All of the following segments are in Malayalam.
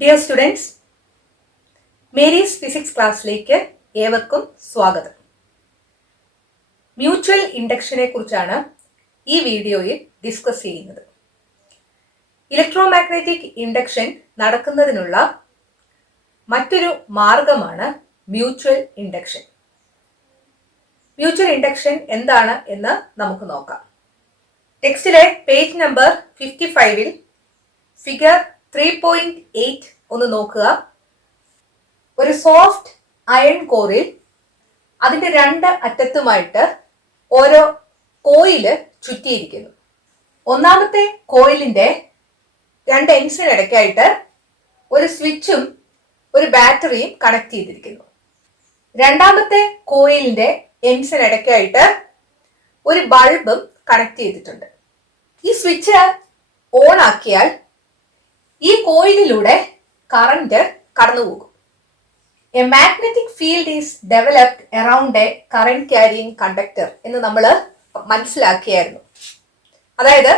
ഡിയർ സ്റ്റുഡൻസ്, മേരീസ് ഫിസിക്സ് ക്ലാസ്സിലേക്ക് ഏവർക്കും സ്വാഗതം. മ്യൂച്വൽ ഇൻഡക്ഷനെ കുറിച്ചാണ് ഈ വീഡിയോയിൽ ഡിസ്കസ് ചെയ്യുന്നത്. ഇലക്ട്രോമാഗ്നറ്റിക് ഇൻഡക്ഷൻ നടക്കുന്നതിനുള്ള മറ്റൊരു മാർഗമാണ് മ്യൂച്വൽ ഇൻഡക്ഷൻ. മ്യൂച്വൽ ഇൻഡക്ഷൻ എന്താണ് എന്ന് നമുക്ക് നോക്കാം. ടെക്സ്റ്റിലെ പേജ് നമ്പർ 55-ൽ ഫിഗർ 3.8 ഒന്ന് നോക്കുക. ഒരു സോഫ്റ്റ് അയൺ കോറിൽ അതിന്റെ രണ്ട് അറ്റത്തുമായിട്ട് ഓരോ കോയില് ചുറ്റിയിരിക്കുന്നു. ഒന്നാമത്തെ കോയിലിന്റെ രണ്ട് എൻഡ്സിനിടയ്ക്കായിട്ട് ഒരു സ്വിച്ചും ഒരു ബാറ്ററിയും കണക്ട് ചെയ്തിരിക്കുന്നു. രണ്ടാമത്തെ കോയിലിന്റെ എൻഡ്സിനിടയ്ക്കായിട്ട് ഒരു ബൾബും കണക്ട് ചെയ്തിട്ടുണ്ട്. ഈ സ്വിച്ച് ഓൺ ആക്കിയാൽ ഈ കോയിലിലൂടെ കറന്റ് കടന്നുപോകും. A magnetic field is developed around A current carrying conductor എന്ന് നമ്മൾ മനസ്സിലാക്കിയായിരുന്നു. അതായത്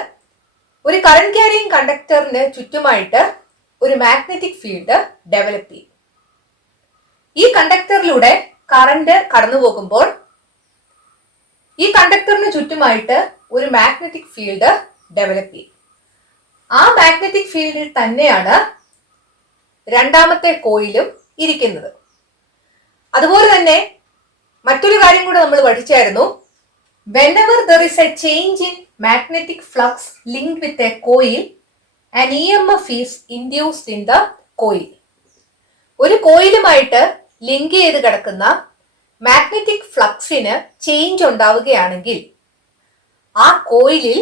ഒരു കറന്റ് ക്യാരിയിങ് കണ്ടക്ടറിന് ചുറ്റുമായിട്ട് ഒരു മാഗ്നറ്റിക് ഫീൽഡ് ഡെവലപ്പ് ചെയ്യും. ഈ കണ്ടക്ടറിലൂടെ കറന്റ് കടന്നു പോകുമ്പോൾ ഈ കണ്ടക്ടറിന് ചുറ്റുമായിട്ട് ഒരു മാഗ്നറ്റിക് ഫീൽഡ് ഡെവലപ്പ് ചെയ്യും. ആ മാഗ്നറ്റിക് ഫീൽഡിൽ തന്നെയാണ് രണ്ടാമത്തെ കോയിലും ഇരിക്കുന്നത്. അതുപോലെ തന്നെ മറ്റൊരു കാര്യം കൂടെ നമ്മൾ പഠിച്ചായിരുന്നു. whenever there is a change in magnetic flux linked with a coil, an EMF is induced in the coil. ഒരു കോയിലുമായിട്ട് ലിങ്ക് ചെയ്ത് കിടക്കുന്ന മാഗ്നറ്റിക് ഫ്ലക്സിന് ചേഞ്ച് ഉണ്ടാവുകയാണെങ്കിൽ ആ കോയിലിൽ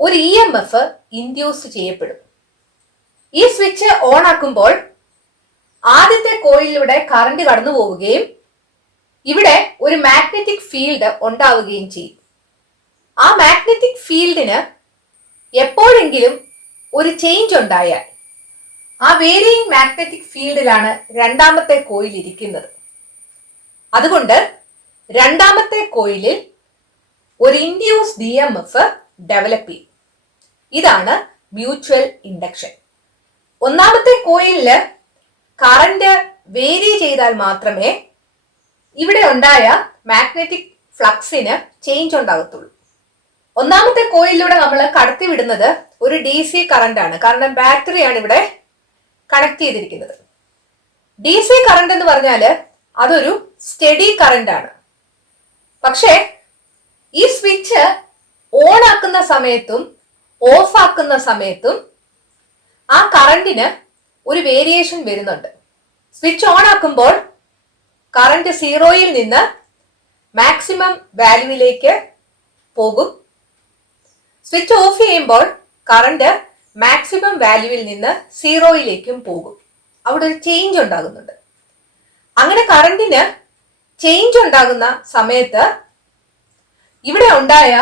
ഒരു EMF ഇൻഡ്യൂസ് ചെയ്യപ്പെടും. ഈ സ്വിച്ച് ഓൺ ആക്കുമ്പോൾ ആദ്യത്തെ കോയിലിലൂടെ കറന്റ് കടന്നു പോവുകയും ഇവിടെ ഒരു മാഗ്നറ്റിക് ഫീൽഡ് ഉണ്ടാവുകയും ചെയ്യും. ആ മാഗ്നറ്റിക് ഫീൽഡിന് എപ്പോഴെങ്കിലും ഒരു ചേഞ്ച് ഉണ്ടായാൽ ആ വേരിയിങ് മാഗ്നറ്റിക് ഫീൽഡിലാണ് രണ്ടാമത്തെ കോയിൽ ഇരിക്കുന്നത്. അതുകൊണ്ട് രണ്ടാമത്തെ കോയിലിൽ ഒരു ഇൻഡ്യൂസ്ഡ് EMF ഡെവലപ്പ് ചെയ്യും. ഇതാണ് മ്യൂച്വൽ ഇൻഡക്ഷൻ. ഒന്നാമത്തെ കോയിലില് കറന്റ് വേരി ചെയ്താൽ മാത്രമേ ഇവിടെ ഉണ്ടായ മാഗ്നറ്റിക് ഫ്ലക്സിന് ചേഞ്ച് ഉണ്ടാകത്തുള്ളൂ. ഒന്നാമത്തെ കോയിലിലൂടെ നമ്മൾ കടത്തിവിടുന്നത് ഒരു DC കറന്റ് ആണ്. കാരണം ബാറ്ററിയാണ് ഇവിടെ കണക്ട് ചെയ്തിരിക്കുന്നത്. DC കറന്റ് എന്ന് പറഞ്ഞാല് അതൊരു സ്റ്റഡി കറന്റ് ആണ്. പക്ഷേ ഈ സ്വിച്ച് ഓൺ ആക്കുന്ന സമയത്തും ഓഫ് ആക്കുന്ന സമയത്തും ആ കറന്റിന് ഒരു വേരിയേഷൻ വരുന്നുണ്ട്. സ്വിച്ച് ഓൺ ആക്കുമ്പോൾ കറന്റ് 0-യിൽ നിന്ന് മാക്സിമം വാല്യൂവിലേക്ക് പോകും. സ്വിച്ച് ഓഫ് ചെയ്യുമ്പോൾ കറന്റ് മാക്സിമം വാല്യൂവിൽ നിന്ന് 0-യിലേക്കും പോകും. അവിടെ ഒരു ചേഞ്ച് ഉണ്ടാകുന്നുണ്ട്. അങ്ങനെ കറന്റിന് ചേഞ്ച് ഉണ്ടാകുന്ന സമയത്ത് ഇവിടെ ഉണ്ടായ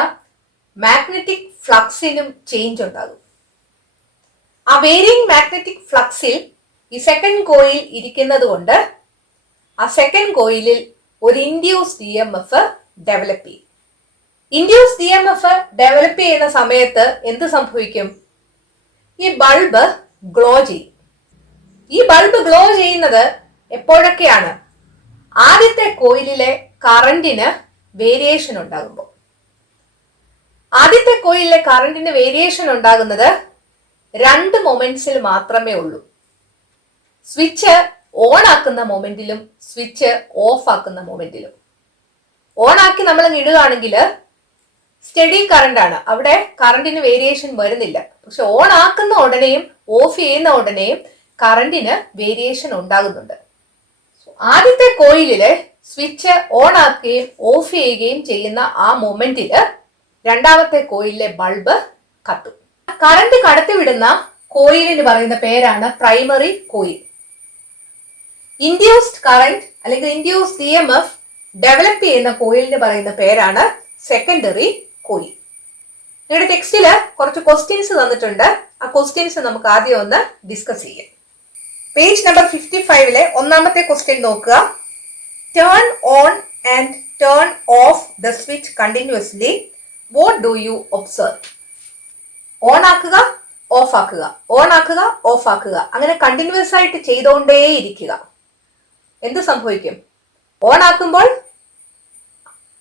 മാഗ്നറ്റിക് ഫ്ലക്സിനും ചേഞ്ച് ഉണ്ടാകും. ആ വേരിയിങ് മാഗ്നറ്റിക് ഫ്ലക്സിൽ ഈ സെക്കൻഡ് കോയിൽ ഇരിക്കുന്നത് കൊണ്ട് ആ സെക്കൻഡ് കോയിലിൽ ഒരു ഇൻഡ്യൂസ്ഡ് EMF ഡെവലപ്പ് ചെയ്യും. ഇൻഡ്യൂസ്ഡ് EMF ഡെവലപ്പ് ചെയ്യുന്ന സമയത്ത് എന്ത് സംഭവിക്കും? ഈ ബൾബ് ഗ്ലോ ചെയ്യും. ഈ ബൾബ് ഗ്ലോ ചെയ്യുന്നത് എപ്പോഴൊക്കെയാണ്? ആദ്യത്തെ കോയിലിലെ കറന്റിന് വേരിയേഷൻ ഉണ്ടാകുമ്പോൾ. ആദ്യത്തെ കോയിലിലെ കറന്റിന് വേരിയേഷൻ ഉണ്ടാകുന്നത് രണ്ട് മൊമെന്റ്സിൽ മാത്രമേ ഉള്ളൂ. സ്വിച്ച് ഓൺ ആക്കുന്ന മൊമെന്റിലും സ്വിച്ച് ഓഫ് ആക്കുന്ന മൊമെന്റിലും. ഓൺ ആക്കി നമ്മൾ ഇടുകയാണെങ്കിൽ സ്റ്റഡി കറന്റ് ആണ്, അവിടെ കറന്റിന് വേരിയേഷൻ വരുന്നില്ല. പക്ഷെ ഓൺ ആക്കുന്ന ഉടനെയും ഓഫ് ചെയ്യുന്ന ഉടനെയും കറന്റിന് വേരിയേഷൻ ഉണ്ടാകുന്നുണ്ട്. ആദ്യത്തെ കോയിലില് സ്വിച്ച് ഓൺ ആക്കുകയും ഓഫ് ചെയ്യുകയും ചെയ്യുന്ന ആ മൊമെന്റില് രണ്ടാമത്തെ കോയിലിലെ ബൾബ് കത്തും. കറന്റ് കടത്തിവിടുന്ന കോയിലിന് പറയുന്ന പേരാണ് പ്രൈമറി കോയിൽ. ഇൻഡ്യൂസ്ഡ് കറന്റ് അല്ലെങ്കിൽ ഇൻഡ്യൂസ്ഡ് EMF ഡെവലപ്പ് ചെയ്യുന്ന കോയിലിന് പറയുന്ന പേരാണ് സെക്കൻഡറി കോയിൽ. നിങ്ങളുടെ ടെക്സ്റ്റില് കുറച്ച് ക്വസ്റ്റ്യൻസ് തന്നിട്ടുണ്ട്. ആ ക്വസ്റ്റ്യൻസ് നമുക്ക് ആദ്യം ഒന്ന് ഡിസ്കസ് ചെയ്യാം. പേജ് നമ്പർ 55-ലെ ഒന്നാമത്തെ ക്വസ്റ്റ്യൻ നോക്കുക. Turn on and turn of the switch continuously. What do you observe? On ആക്കുക, ഓഫ് ആക്കുക, ഓൺ ആക്കുക, ഓഫ് ആക്കുക, അങ്ങനെ കണ്ടിന്യൂസ് ആയിട്ട് ചെയ്തുകൊണ്ടേയിരിക്കുക. എന്ത് സംഭവിക്കും? ഓൺ ആക്കുമ്പോൾ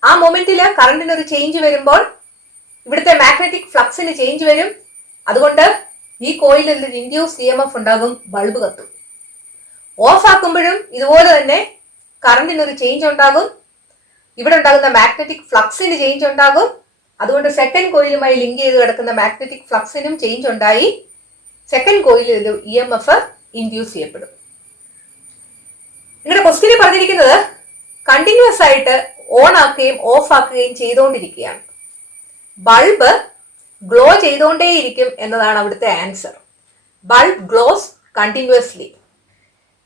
ആ മൊമെന്റില് കറണ്ടിന് ഒരു ചേഞ്ച് വരുമ്പോൾ ഇവിടുത്തെ മാഗ്നറ്റിക് ഫ്ലക്സിന് ചേഞ്ച് വരും. അതുകൊണ്ട് ഈ കോയിലിൽ ഒരു ഇൻഡ്യൂസ് EMF ഉണ്ടാകും, ബൾബ് കത്തും. ഓഫ് ആക്കുമ്പോഴും ഇതുപോലെ തന്നെ കറണ്ടിനൊരു ചേഞ്ച് ഉണ്ടാകും, ഇവിടെ ഉണ്ടാകുന്ന മാഗ്നറ്റിക് ഫ്ലക്സിന് ചേഞ്ച് ഉണ്ടാകും. അതുകൊണ്ട് സെക്കൻഡ് കോയിലുമായി ലിങ്ക് ചെയ്ത് കിടക്കുന്ന മാഗ്നറ്റിക് ഫ്ലക്സിനും ചേഞ്ച് ഉണ്ടായി സെക്കൻഡ് കോയിലിൽ ഒരു EMF ഇൻഡ്യൂസ് ചെയ്യപ്പെടും. നിങ്ങളുടെ ക്വസ്റ്റ്യനിൽ പറഞ്ഞിരിക്കുന്നത് കണ്ടിന്യൂസ് ആയിട്ട് ഓൺ ആക്കുകയും ഓഫ് ആക്കുകയും ചെയ്തുകൊണ്ടിരിക്കുകയാണ്. ബൾബ് ഗ്ലോ ചെയ്തുകൊണ്ടേയിരിക്കും എന്നതാണ് അവിടുത്തെ ആൻസർ. Bulb glows continuously.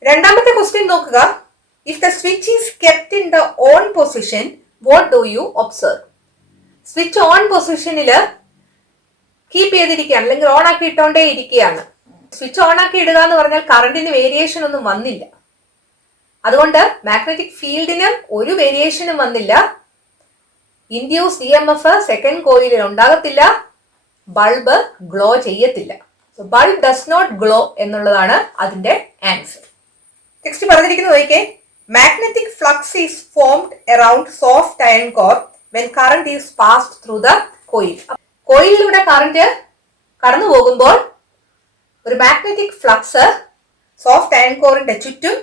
രണ്ടാമത്തെ ക്വസ്റ്റ്യൻ നോക്കുക. If the switch is kept in the on position, what do you observe? Switch on പൊസിഷനിൽ കീപ്പ് ചെയ്തിരിക്കുകയാണ്, അല്ലെങ്കിൽ ഓൺ ആക്കി ഇട്ടോണ്ടേ ഇരിക്കുകയാണ്. സ്വിച്ച് ഓൺ ആക്കി ഇടുക എന്ന് പറഞ്ഞാൽ കറണ്ടിന് വേരിയേഷൻ ഒന്നും വന്നില്ല. അതുകൊണ്ട് മാഗ്നറ്റിക് ഫീൽഡിന് ഒരു വേരിയേഷനും വന്നില്ല. ഇൻഡ്യൂസ് EMF സെക്കൻഡ് കോയിലിൽ ഉണ്ടാകത്തില്ല. ബൾബ് ഗ്ലോ ചെയ്യത്തില്ല. So bulb does not glow എന്നുള്ളതാണ് അതിന്റെ ആൻസർ. നെക്സ്റ്റ് പറഞ്ഞിരിക്കുന്നത് നോക്കിയേ. Magnetic flux is formed around soft iron core when current is passed through the coil. കോയിലിലൂടെ കറന്റ് കടന്നു പോകുമ്പോൾ ഒരു മാഗ്നറ്റിക് ഫ്ലക്സ് സോഫ്റ്റ് അയൺ കോറിന്റെ ചുറ്റും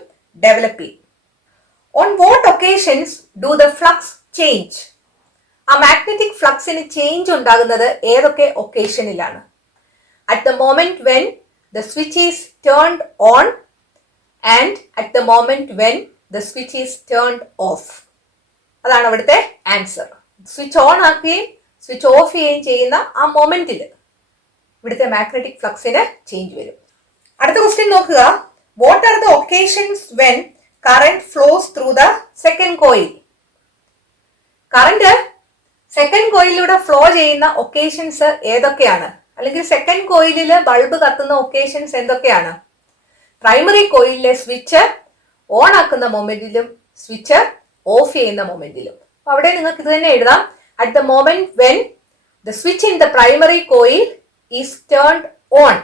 ഡെവലപ്പ് ചെയ്യും. On what occasions do the flux change? ആ മാഗ്നറ്റിക് ഫ്ലക്സിന് ചേഞ്ച് ഉണ്ടാകുന്നത് ഏതൊക്കെ ഒക്കേഷനിലാണ്? At the moment when the switch is turned on and at the moment when the switch is turned of. അതാണ് അവിടുത്തെ ആൻസർ. സ്വിച്ച് ഓൺ ആക്കുകയും സ്വിച്ച് ഓഫ് ചെയ്യുകയും ചെയ്യുന്ന ആ മൊമെന്റിൽ ഇവിടുത്തെ മാഗ്നറ്റിക് ഫ്ലക്സിന് ചേഞ്ച് വരും. അടുത്ത ക്വസ്റ്റ്യൻ നോക്കുക. What are the occasions when current flows through the second coil? Current second കോയിലിലൂടെ ഫ്ലോ ചെയ്യുന്ന ഒക്കേഷൻസ് ഏതൊക്കെയാണ്? അല്ലെങ്കിൽ സെക്കൻഡ് കോയിലിൽ ബൾബ് കത്തുന്ന ഒക്കേഷൻസ് എന്തൊക്കെയാണ്? പ്രൈമറി കോയിലിലെ സ്വിച്ച് ഓൺ ആക്കുന്ന മൊമെന്റിലും സ്വിച്ച് ഓഫ് ചെയ്യുന്ന മൊമെന്റിലും. അപ്പൊ അവിടെ നിങ്ങൾക്ക് ഇത് തന്നെ എഴുതാം. At the moment when the switch in the primary coil is turned on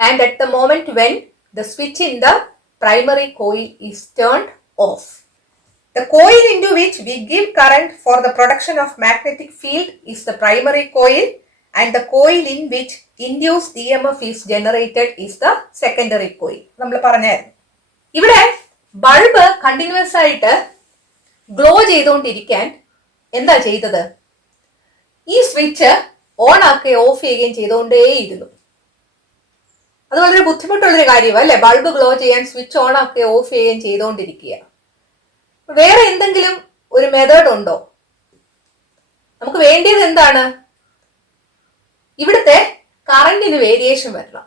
and at the moment when the switch in the primary coil is turned off. The coil into which we give current for the production of magnetic field is the primary coil, and the coil in which induced EMF is generated is the secondary coil. നമ്മൾ പറഞ്ഞായിരുന്നു. ഇവിടെ ബൾബ് കണ്ടിന്യൂസ് ആയിട്ട് ഗ്ലോ ചെയ്തുകൊണ്ടിരിക്കാൻ എന്താ ചെയ്തത്? ഈ സ്വിച്ച് ഓൺ ആക്കുകയും ഓഫ് ചെയ്യുകയും ചെയ്തുകൊണ്ടേയിരുന്നു. അത് വളരെ ബുദ്ധിമുട്ടുള്ളൊരു കാര്യമാണ് അല്ലെ? ബൾബ് ഗ്ലോ ചെയ്യാൻ സ്വിച്ച് ഓൺ ആക്കുകയും ഓഫ് ചെയ്യുകയും ചെയ്തുകൊണ്ടിരിക്കുക. വേറെ എന്തെങ്കിലും ഒരു മെത്തേഡ് ഉണ്ടോ? നമുക്ക് വേണ്ടിയത് എന്താണ്? ഇവിടുത്തെ കറണ്ടിന് വേരിയേഷൻ വരണം.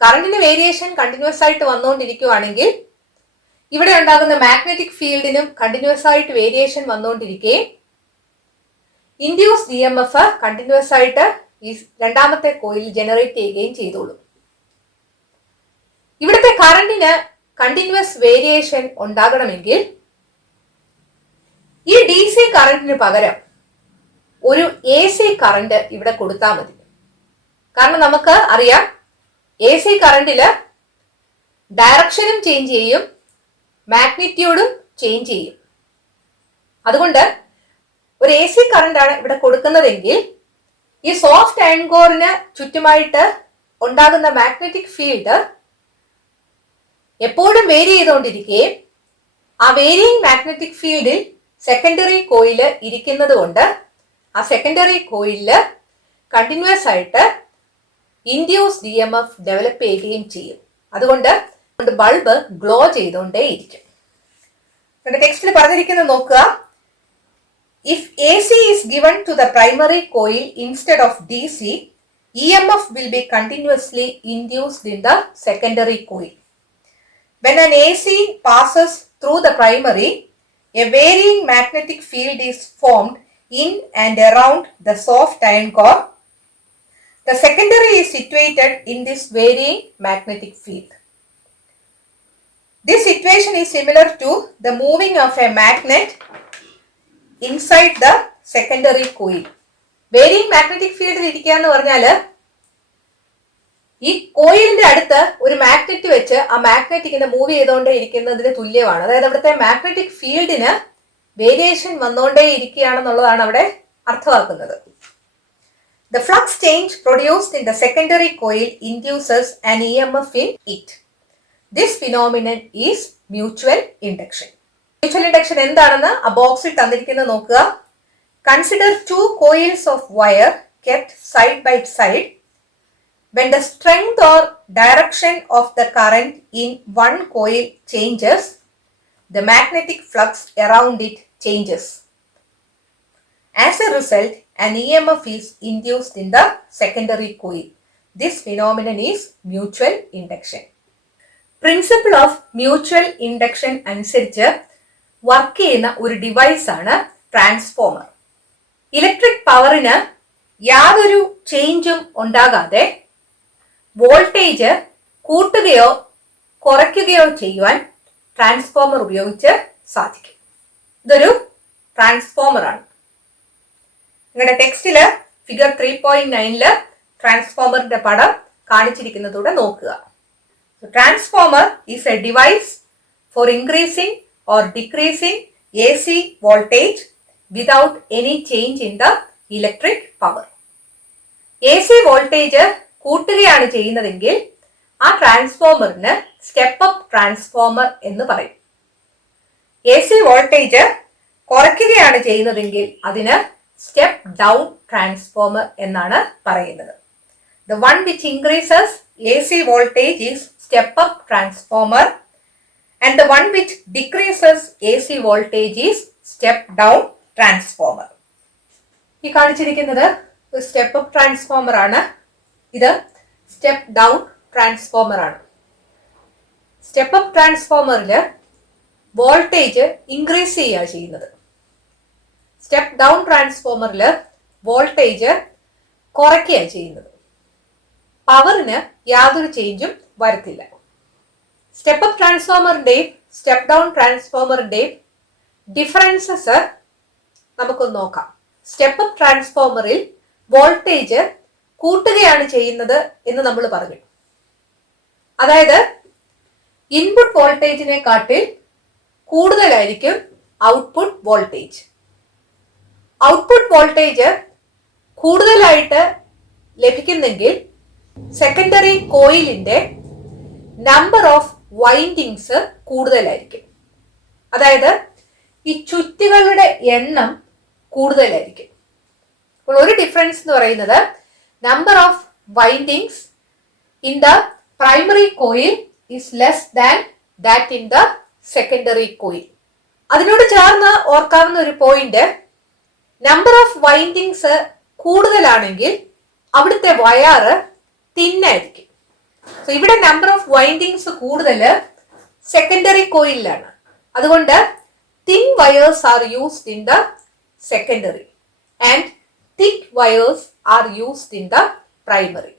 കറണ്ടിന് വേരിയേഷൻ കണ്ടിന്യൂസ് ആയിട്ട് വന്നുകൊണ്ടിരിക്കുകയാണെങ്കിൽ ഇവിടെ ഉണ്ടാകുന്ന മാഗ്നറ്റിക് ഫീൽഡിനും കണ്ടിന്യൂസ് ആയിട്ട് വേരിയേഷൻ വന്നുകൊണ്ടിരിക്കുകയും ഇൻഡ്യൂസ് EMF കണ്ടിന്യൂസ് ആയിട്ട് ഈ രണ്ടാമത്തെ കോയിൽ ജനറേറ്റ് ചെയ്യുകയും ചെയ്തോളൂ. ഇവിടുത്തെ കറണ്ടിന് കണ്ടിന്യൂസ് വേരിയേഷൻ ഉണ്ടാകണമെങ്കിൽ ഈ DC കറണ്ടിന് പകരം ഒരു AC കറണ്ട് ഇവിടെ കൊടുത്താൽ മതി. കാരണം നമുക്ക് അറിയാം AC കറണ്ടില് ഡയറക്ഷനും ചേഞ്ച് ചെയ്യും, മാഗ്നിറ്റ്യൂഡും ചേഞ്ച് ചെയ്യും. അതുകൊണ്ട് ഒരു AC കറണ്ടാണ് ഇവിടെ കൊടുക്കുന്നതെങ്കിൽ ഈ സോഫ്റ്റ് അയൺ കോറിന് ചുറ്റുമായിട്ട് ഉണ്ടാകുന്ന മാഗ്നറ്റിക് ഫീൽഡ് എപ്പോഴും വേരി ചെയ്തുകൊണ്ടിരിക്കുകയും ആ വേരിയിങ് മാഗ്നറ്റിക് ഫീൽഡിൽ സെക്കൻഡറി കോയില് ഇരിക്കുന്നത് കൊണ്ട് ആ സെക്കൻഡറി കോയിലില് കണ്ടിന്യൂസ് ആയിട്ട് ഇൻഡ്യൂസ്ഡ് EMF ഡെവലപ്പ് ചെയ്യുകയും ചെയ്യും. അതുകൊണ്ട് ബൾബ് ഗ്ലോ ചെയ്തുകൊണ്ടേയിരിക്കും. ടെക്സ്റ്റിൽ പറഞ്ഞിരിക്കുന്നത് നോക്കുക. If AC is given to the primary coil instead of DC, EMF will be continuously induced in the secondary coil. When an AC passes through the primary, a varying magnetic field is formed in and around the soft iron core. The secondary is situated in this varying magnetic field. This situation is similar to the moving of a magnet inside the secondary coil. Varying magnetic field ഇരിക്കുക എന്ന് പറഞ്ഞാൽ ഈ കോയിലിന്റെ അടുത്ത് ഒരു മാഗ്നറ്റ് വെച്ച് ആ മാഗ്നറ്റ് ഇങ്ങനെ മൂവ് ചെയ്തുകൊണ്ടേ ഇരിക്കുന്നതിന് തുല്യമാണ്. അതായത് അവിടുത്തെ മാഗ്നറ്റിക് ഫീൽഡിന് വേരിയേഷൻ വന്നുകൊണ്ടേ ഇരിക്കുകയാണെന്നുള്ളതാണ് അവിടെ അർത്ഥമാക്കുന്നത്. The flux change produced in the secondary coil induces an EMF in it. This phenomenon is mutual induction. Mutual induction എന്താണെന്ന് ആ ബോക്സിൽ തന്നിരിക്കുന്നത് നോക്കുക. Consider two coils of wire kept side by side. When the strength or direction of the current in one coil changes, the magnetic flux around it changes. As a result, an EMF is induced in the secondary coil. This phenomenon is mutual induction. Principle of mutual induction അനുസരിച്ച് വർക്ക് ചെയ്യുന്ന ഒരു ഡിവൈസ് ആണ് ട്രാൻസ്ഫോമർ. ഇലക്ട്രിക് പവറിന് യാതൊരു ചേഞ്ചും ഉണ്ടാകാതെ വോൾട്ടേജ് കൂട്ടുകയോ കുറയ്ക്കുകയോ ചെയ്യുവാൻ ട്രാൻസ്ഫോമർ ഉപയോഗിച്ച് സാധിക്കും. ഇതൊരു ട്രാൻസ്ഫോമർ ആണ്. നിങ്ങളുടെ ടെക്സ്റ്റില് ഫിഗർ 3.9 ട്രാൻസ്ഫോമറിന്റെ പടം കാണിച്ചിരിക്കുന്നതൂടെ നോക്കുക. Transformer is A device for increasing or decreasing AC voltage without any change in the electric power. AC voltage കൂട്ടുകയാണ് ചെയ്യുന്നതെങ്കിൽ ആ ട്രാൻസ്ഫോമറിന് സ്റ്റെപ്പ് അപ്പ് ട്രാൻസ്ഫോമർ എന്ന് പറയും. AC വോൾട്ടേജ് കുറയ്ക്കുകയാണ് ചെയ്യുന്നതെങ്കിൽ അതിന് സ്റ്റെപ്പ് ഡൗൺ ട്രാൻസ്ഫോമർ എന്നാണ് പറയുന്നത്. The one which increases AC voltage is step up transformer and the one which decreases AC voltage is step down transformer. ഈ കാണിച്ചിരിക്കുന്നത് ഒരു സ്റ്റെപ്പ് അപ്പ് ട്രാൻസ്ഫോമർ ആണ്. ഇത് സ്റ്റെപ്പ് ഡൗൺ ട്രാൻസ്ഫോമർ ആണ്. സ്റ്റെപ്പ് അപ്പ് ട്രാൻസ്ഫോമറിൽ വോൾട്ടേജ് ഇൻക്രീസ് ചെയ്യുകയാണ് ചെയ്യുന്നത്. സ്റ്റെപ്പ് ഡൗൺ ട്രാൻസ്ഫോമറിൽ വോൾട്ടേജ് കുറയ്ക്കുകയാണ് ചെയ്യുന്നത്. പവറിന് യാതൊരു ചേഞ്ചും വരത്തില്ല. സ്റ്റെപ്പ് അപ്പ് ട്രാൻസ്ഫോമറിന്റെയും സ്റ്റെപ്പ് ഡൗൺ ട്രാൻസ്ഫോമറിന്റെയും ഡിഫറൻസസ് നമുക്കൊന്ന് നോക്കാം. സ്റ്റെപ്പ് അപ്പ് ട്രാൻസ്ഫോമറിൽ വോൾട്ടേജ് കൂട്ടുകയാണ് ചെയ്യുന്നത് എന്ന് നമ്മൾ പറഞ്ഞു. അതായത് ഇൻപുട്ട് വോൾട്ടേജിനെക്കാട്ടിൽ കൂടുതലായിരിക്കും ഔട്ട്പുട്ട് വോൾട്ടേജ്. ഔട്ട്പുട്ട് വോൾട്ടേജ് കൂടുതലായിട്ട് ലഭിക്കുന്നെങ്കിൽ സെക്കൻഡറി കോയിലിന്റെ നമ്പർ ഓഫ് വൈൻഡിങ്സ് കൂടുതലായിരിക്കും. അതായത് ഈ ചുറ്റുകളുടെ എണ്ണം കൂടുതലായിരിക്കും. അപ്പോൾ ഒരു ഡിഫറൻസ് എന്ന് പറയുന്നത് number of windings in the primary coil is less than that in the secondary coil. അതിനോട് ചേർന്ന് ഓർക്കാവുന്ന ഒരു പോയിന്റ്, നമ്പർ ഓഫ് വൈൻഡിങ്സ് കൂടുതലാണെങ്കിൽ അവിടുത്തെ വയറ് തിന്നായിരിക്കും. സോ ഇവിടെ നമ്പർ ഓഫ് വൈൻഡിങ്സ് കൂടുതൽ സെക്കൻഡറി കോയിലാണ്. അതുകൊണ്ട് thin wires are used in the secondary and thick wires are used in the primary.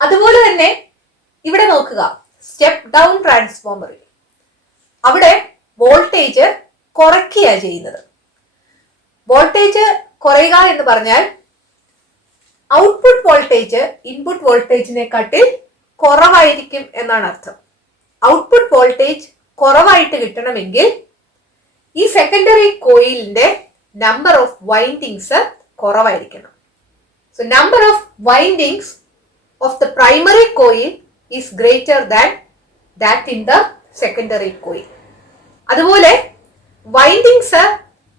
അതുപോലെ തന്നെ ഇവിടെ നോക്കുക, സ്റ്റെപ്പ് ഡൗൺ ട്രാൻസ്ഫോമറിൽ അവിടെ വോൾട്ടേജ് കുറയ്ക്കുകയാണ് ചെയ്യുന്നത്. വോൾട്ടേജ് കുറയുക എന്ന് പറഞ്ഞാൽ ഔട്ട്പുട്ട് വോൾട്ടേജ് ഇൻപുട്ട് വോൾട്ടേജിനെക്കാട്ടിൽ കുറവായിരിക്കും എന്നാണ് അർത്ഥം. ഔട്ട്പുട്ട് വോൾട്ടേജ് കുറവായിട്ട് കിട്ടണമെങ്കിൽ ഈ സെക്കൻഡറി കോയിലിന്റെ നമ്പർ ഓഫ് വൈൻഡിങ്സ് കുറവായിരിക്കണം. So number of windings of the primary coil is greater than that in the secondary coil. അതുപോലെ വൈൻഡിങ്സ്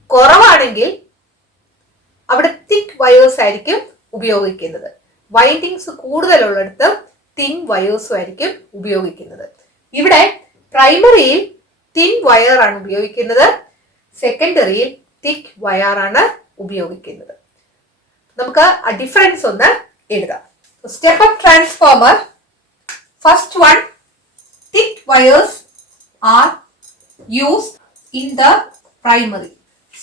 കുറവാണെങ്കിൽ അവിടെ തിക്ക് വയേഴ്സ് ആയിരിക്കും ഉപയോഗിക്കുന്നത്. വൈൻഡിങ്സ് കൂടുതലുള്ളിടത്ത് തിൻ വയേഴ്സും ആയിരിക്കും ഉപയോഗിക്കുന്നത്. ഇവിടെ പ്രൈമറിയിൽ തിൻ വയർ ആണ് ഉപയോഗിക്കുന്നത്, സെക്കൻഡറിയിൽ തിക്ക് വയറാണ് ഉപയോഗിക്കുന്നത്. നമുക്ക് ആ ഡിഫറൻസ് ഒന്ന് എഴുതാം. Step up transformer, first one, thick wires are used in the primary.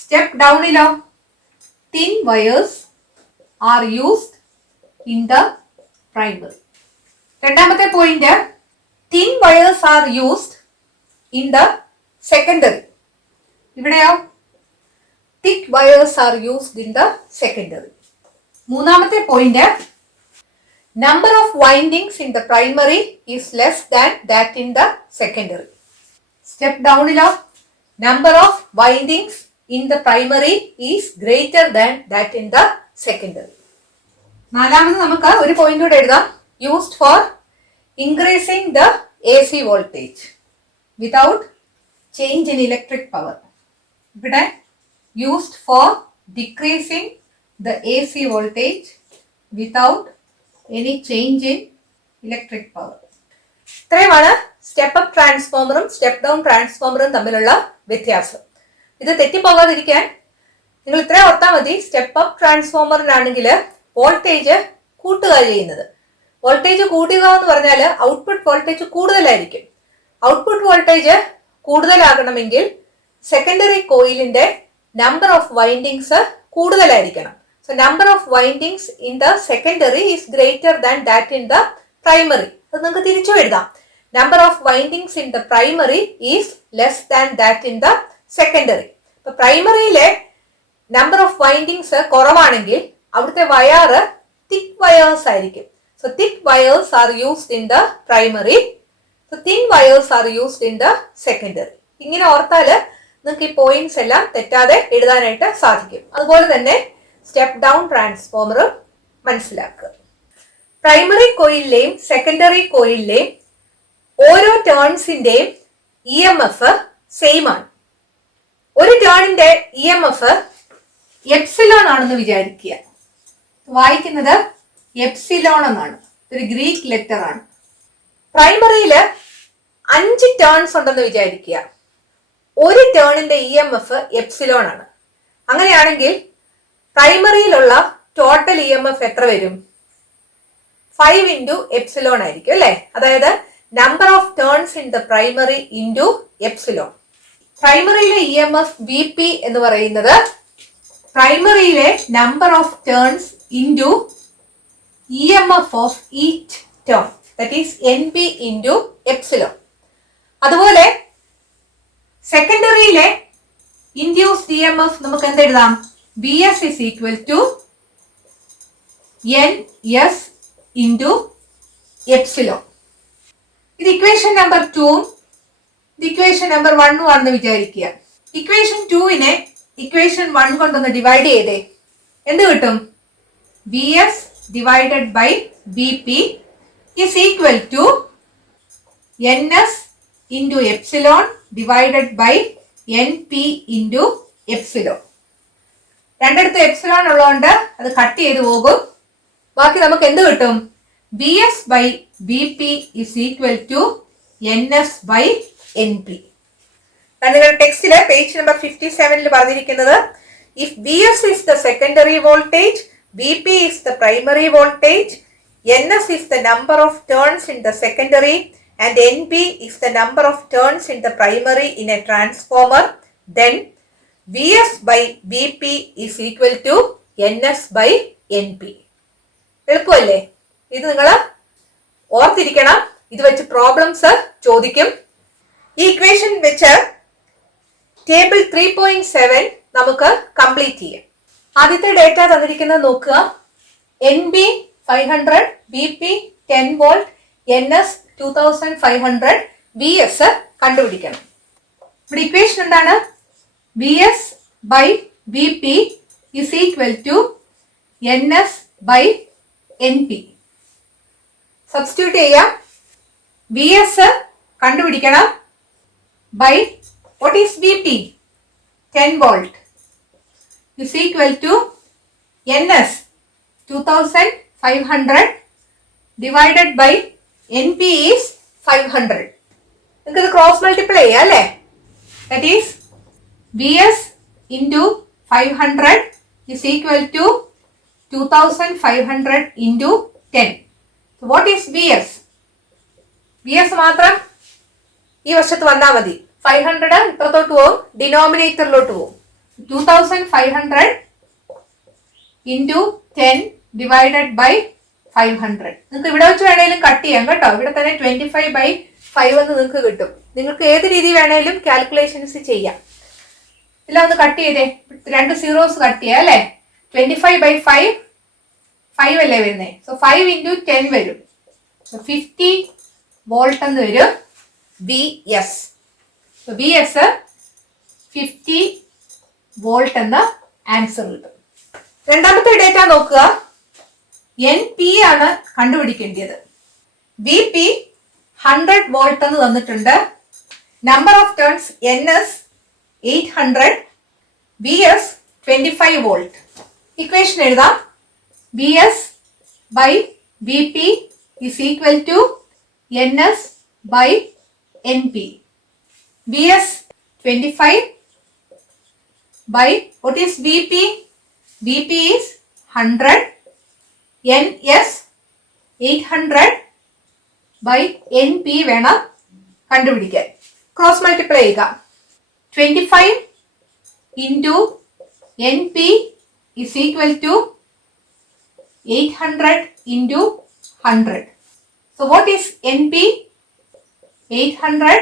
Step ഡൗണിലോ thin wires are used in the primary. രണ്ടാമത്തെ point, thin wires are used in the secondary. ഇവിടെയോ thick wires are used in the secondary. മൂന്നാമത്തെ point, Number of windings in the primary is less than that in the secondary. Step down number of windings in the primary is greater than that in the secondary. നാലാമത് നമുക്ക് ഒരു പോയിന്റ് കൂടെ എഴുതാം. Used for increasing the AC voltage without change in electric power. ഇവിടെ used for decreasing the AC voltage without any change in electric power. ഇത്രയുമാണ് സ്റ്റെപ്പ് അപ്പ് ട്രാൻസ്ഫോമറും സ്റ്റെപ്പ് ഡൗൺ ട്രാൻസ്ഫോമറും തമ്മിലുള്ള വ്യത്യാസം. ഇത് തെറ്റിപ്പോകാതിരിക്കാൻ നിങ്ങൾ ഇത്രയും ഓർത്താൽ മതി. സ്റ്റെപ്പ് അപ്പ് ട്രാൻസ്ഫോമറിനാണെങ്കിൽ വോൾട്ടേജ് കൂട്ടുക ചെയ്യുന്നത്. വോൾട്ടേജ് കൂട്ടുക എന്ന് പറഞ്ഞാൽ ഔട്ട്പുട്ട് വോൾട്ടേജ് കൂടുതലായിരിക്കും. ഔട്ട്പുട്ട് വോൾട്ടേജ് കൂടുതലാകണമെങ്കിൽ സെക്കൻഡറി കോയിലിന്റെ നമ്പർ ഓഫ് വൈൻഡിങ്സ് കൂടുതലായിരിക്കണം. So number of windings in the secondary is greater than that in the primary. അത് നിങ്ങൾക്ക് തിരിച്ചു എഴുതാം. Number of windings in the primary is less than that in the secondary. ഇപ്പൊ പ്രൈമറിയിലെ നമ്പർ ഓഫ് വൈൻഡിങ്സ് കുറവാണെങ്കിൽ അവിടുത്തെ വയറ് തിക്ക് വയേഴ്സ് ആയിരിക്കും. So thick wires are used in the primary. So thin wires are used in the secondary. ഇങ്ങനെ ഓർത്താല് നിങ്ങൾക്ക് ഈ പോയിന്റ്സ് എല്ലാം തെറ്റാതെ എഴുതാനായിട്ട് സാധിക്കും. അതുപോലെ തന്നെ സ്റ്റെപ്പ് ഡൗൺ ട്രാൻസ്ഫോമറും മനസ്സിലാക്കുക. പ്രൈമറി കോയിലിലെയും സെക്കൻഡറി കോയിലിലെയും ഓരോ ടേൺസിന്റെയും ഇ എം എഫ് സെയിം ആണ്. ഒരു ടേണിന്റെ ഇ എം എഫ് എപ്സിലോൺ ആണെന്ന് വിചാരിക്കുക. വായിക്കുന്നത് എപ്സിലോൺ എന്നാണ്. ഒരു ഗ്രീക്ക് ലെറ്റർ ആണ്. പ്രൈമറിയിൽ 5 ടേൺസ് ഉണ്ടെന്ന് വിചാരിക്കുക. ഒരു ടേണിന്റെ ഇ എം എഫ് എപ്സിലോൺ ആണ്. അങ്ങനെയാണെങ്കിൽ പ്രൈമറിയിലുള്ള ടോട്ടൽ ഇ എം എഫ് എത്ര വരും? 5 ഇൻറ്റു എപ്സിലോൺ ആയിരിക്കും അല്ലെ. അതായത് number of turns in the primary into epsilon. പ്രൈമറിയിലെ E M F V P എന്ന് പറയുന്നത് പ്രൈമറിയിലെ number of turns into E M F of each turn, that is N P into epsilon. അതുപോലെ സെക്കൻഡറിയിലെ ഇൻഡ്യൂസ്ഡ് ഇ എം എഫ് നമുക്ക് എന്തെഴുതാം? V S is equal to N S into epsilon. ഇത് ഇക്വേഷൻ നമ്പർ 2 ഇത് ഇക്വേഷൻ നമ്പർ 1 ആണെന്ന് വിചാരിക്കുക. ഇക്വേഷൻ 2നെ ഇക്വേഷൻ 1 കൊണ്ടൊന്ന് ഡിവൈഡ് ചെയ്തേ. എന്ത് കിട്ടും? V S divided by V P is equal to N S into epsilon divided by N P into epsilon. രണ്ടിടത്ത് എപ്സിലോൺ ഉള്ളതുകൊണ്ട് അത് കട്ട് ചെയ്ത് പോകും. ബാക്കി നമുക്ക് എന്ത് കിട്ടും? V S by V P is equal to N S by N P. നിങ്ങളുടെ ടെക്സ്റ്റില് പേജ് നമ്പർ 57 പറഞ്ഞിരിക്കുന്നത് if V S is the secondary voltage, V P is the primary voltage, N S is the number of turns in the secondary and NP is the number of turns in the primary in a transformer, then Vs by Vp is equal to Ns by Np. എളുപ്പമല്ലേ? ഇത് നിങ്ങൾ ഓർത്തിരിക്കണം. ഇത് വെച്ച് പ്രോബ്ലംസ് ചോദിക്കും. ഈ ഇക്വേഷൻ വെച്ച് ടേബിൾ 3.7 നമുക്ക് കംപ്ലീറ്റ് ചെയ്യാം. ആദ്യത്തെ ഡേറ്റ തന്നിരിക്കുന്നത് നോക്കുക. NB 500, Vp 10 volt, NS 2500, VS കണ്ടുപിടിക്കണം. ഇവിടെ ഇക്വേഷൻ എന്താണ്? VS by VP is equal to NS by NP. Substitute ചെയ്യാം. VS കണ്ടുപിടിക്കണം by what is VP? 10 volt is equal to NS 2500 divided by NP is 500. നിങ്ങൾക്ക് ഇത് ക്രോസ് മൾട്ടിപ്ലൈ ചെയ്യാം അല്ലേ? That is VS into 500 is equal to 2500 into 10. So what is VS? VS മാത്രം ഈ വശത്ത് വന്നാൽ മതി. 500 ഇപ്പുറത്തോട്ട് പോകും, ഡിനോമിനേറ്ററിലോട്ട് പോകും. 2500 into 10 divided by 500. നിങ്ങൾക്ക് ഇവിടെ വെച്ച് വേണേലും കട്ട് ചെയ്യാം കേട്ടോ. ഇവിടെ തന്നെ 25/5 എന്ന് നിങ്ങൾക്ക് കിട്ടും. നിങ്ങൾക്ക് ഏത് രീതി വേണേലും കാൽക്കുലേഷൻസ് ചെയ്യാം. ഇല്ല ഒന്ന് കട്ട് ചെയ്തേ. 2 സീറോസ് കട്ട് ചെയ്യാം അല്ലേ? 25/5 5 അല്ലേ വരുന്നത്. സോ 5 ഇൻറ്റു 10 വരും. 50 വോൾട്ട് എന്ന് വരും V S. V S 50 volt എന്ന ആൻസർ കിട്ടും. രണ്ടാമത്തെ ഡേറ്റ നോക്കുക. എൻ പി ആണ് കണ്ടുപിടിക്കേണ്ടത്. വി പി 100 വോൾട്ട് എന്ന് തന്നിട്ടുണ്ട്. Number of turns N S 800, V S 25 volt. Equation എഴുതാം. V S by V P is equal to ns by np. vs 25 by what is vp? vp is 100, ns 800 by np വേണം കണ്ടുപിടിക്കാൻ. ക്രോസ് മൾട്ടിപ്ലൈ ചെയ്യുക. 25 into np is equal to 800 into 100. So what is NP? 800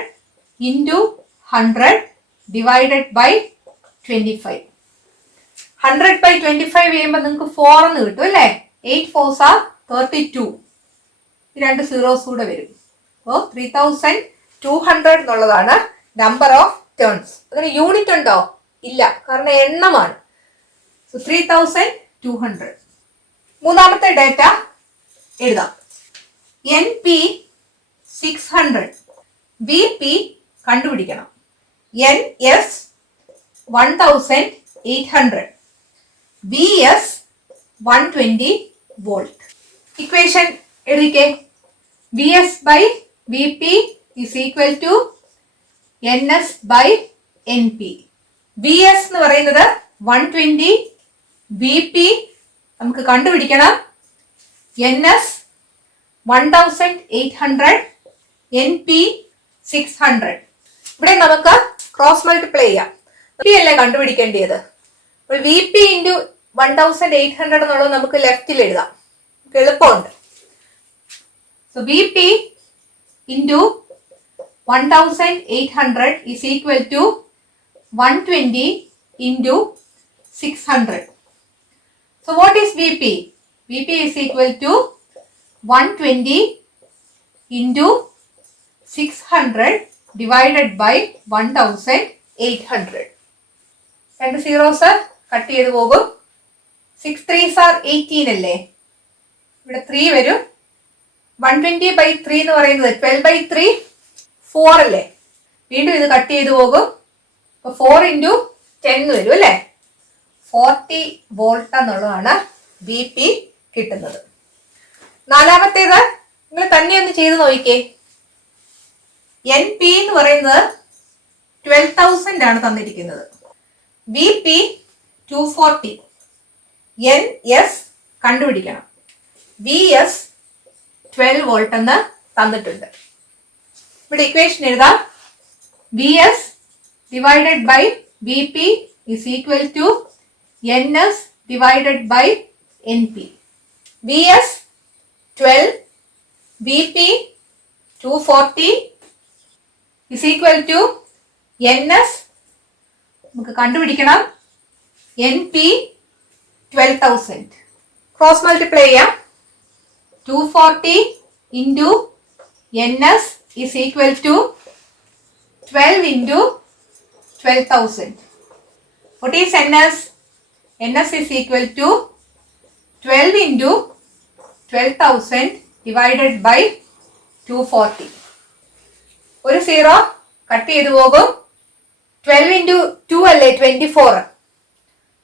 into 100 divided by 25. 100 by 25 ചെയ്യുമ്പോൾ നിങ്ങൾക്ക് 4 എന്ന് കിട്ടും അല്ലേ? 8 4s are 32. രണ്ട് സീറോസ് കൂടെ വരും. അപ്പോൾ 3200 എന്നുള്ളതാണ് നമ്പർ ഓഫ് ടേൺസ്. അതിന് യൂണിറ്റ് ഉണ്ടോ? ഇല്ല, കാരണം എണ്ണമാണ്. സോ 3200. മൂന്നാമത്തെ ഡേറ്റ എഴുതാം. എൻ പി 600, വി പി കണ്ടുപിടിക്കണം. N S 1800, V S 120 volt. Equation എഴുതിക്കേ. V S by V P is equal to N S by N P. V S എന്ന് പറയുന്നത് 120, വി പി നമുക്ക് കണ്ടുപിടിക്കണം എൻ എസ് 1800, എൻ പി 600. ഇവിടെ നമുക്ക് ക്രോസ് മൾട്ടിപ്ലൈ ചെയ്യാം. പി അല്ലേ കണ്ടുപിടിക്കേണ്ടത്. അപ്പോൾ വി പി ഇൻറ്റു 1800 എന്നുള്ളത് നമുക്ക് ലെഫ്റ്റിൽ എഴുതാം. എളുപ്പമുണ്ട്. So we P into 1800 is equal to 120 into 600. So what is VP? VP is equal to 120 into 600 divided by 1800. രണ്ട് സീറോസ് കട്ട് ചെയ്ത് പോകും. 6 3s are 18 അല്ലേ? ഇവിടെ 3 വരും. 120 by 3 എന്ന് പറയുന്നത് 12 by 3 4 അല്ലേ? വീണ്ടും ഇത് കട്ട് ചെയ്ത് പോകും. അപ്പോൾ 4 into 10 വരും അല്ലേ? 40 വോൾട്ട് എന്നുള്ളതാണ് വി പി കിട്ടുന്നത്. നാലാമത്തേത് നിങ്ങൾ തന്നെ ഒന്ന് ചെയ്ത് നോക്കിക്കേ. എൻ പി എന്ന് പറയുന്നത് 12,000 ആണ് തന്നിരിക്കുന്നത്. വി പി 240, എൻ എസ് കണ്ടുപിടിക്കണം. വി എസ് 12 വോൾട്ട് എന്ന് തന്നിട്ടുണ്ട്. ഇവിടെ ഇക്വേഷൻ എഴുതാം. V S divided by V P is equal to ns divided by np. vs 12, vp 240 is equal to ns നമുക്ക് കണ്ടുപിടിക്കണം np 12,000. ക്രോസ് മൾട്ടിപ്ലൈ ചെയ്യാം. 240 into ns is equal to 12 into 12,000. What is ns? ns is equal to 12 into 12,000 divided by 240. ഒരു സീറോ കട്ട് ചെയ്ത് പോകും. 12 into 2 അല്ലേ 24.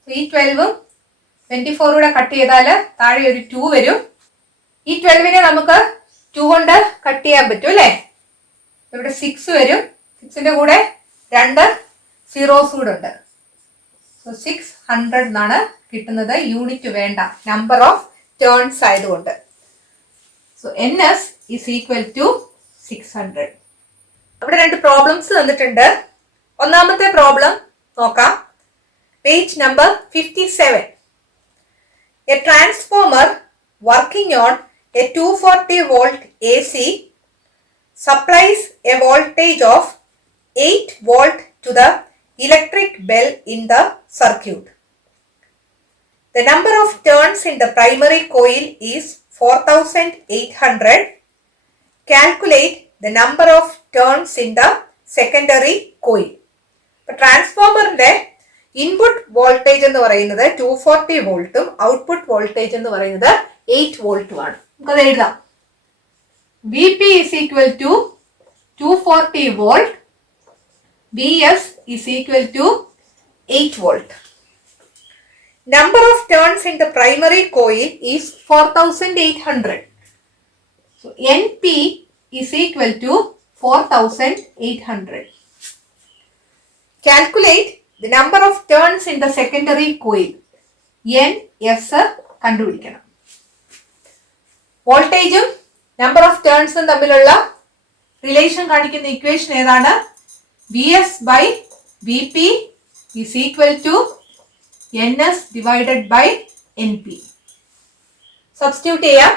ഈ 12ഉം 24 കൂടെ കട്ട് ചെയ്താൽ താഴെ ഒരു 2 വരും. ഈ 12നെ നമുക്ക് 2 കൊണ്ട് കട്ട് ചെയ്യാൻ പറ്റും അല്ലേ? ഇവിടെ 6 വരും. 6ന്റെ കൂടെ 2 സീറോസ് കൂടെ ഉണ്ട്. സോ 600 എന്നാണ് കിട്ടുന്നത്. യൂണിറ്റ് വേണ്ട, നമ്പർ ഓഫ് ടേൺസ് ആയതുകൊണ്ട്. So N S is equal to 600. അവിടെ രണ്ട് പ്രോബ്ലംസ് തന്നിട്ടുണ്ട്. ഒന്നാമത്തെ പ്രോബ്ലം നോക്കാം. Page number 57. A transformer working on a 240 volt AC supplies a voltage of 8 volt to the electric bell in the circuit. The number of turns in the primary coil is 4800. Calculate the number of turns in the secondary coil. ട്രാൻസ്ഫോമറിന്റെ ഇൻപുട്ട് വോൾട്ടേജ് എന്ന് പറയുന്നത് 240 വോൾട്ടും ഔട്ട്പുട്ട് വോൾട്ടേജ് എന്ന് പറയുന്നത് 8 വോൾട്ടുമാണ്. നമുക്കത് എഴുതാം. V P is equal to 240 volt, V S is equal to 8 volt. Number of turns in the primary coil is 4800. So NP is equal to 4800. Calculate the number of turns in the secondary coil. NS കണ്ടുപിടിക്കണം. വോൾട്ടേജും നമ്പർ ഓഫ് ടേൺസും തമ്മിലുള്ള റിലേഷൻ കാണിക്കുന്ന ഇക്വേഷൻ ഏതാണ്? VS by VP is equal to NS divided by NP. Substitute ചെയ്യാം.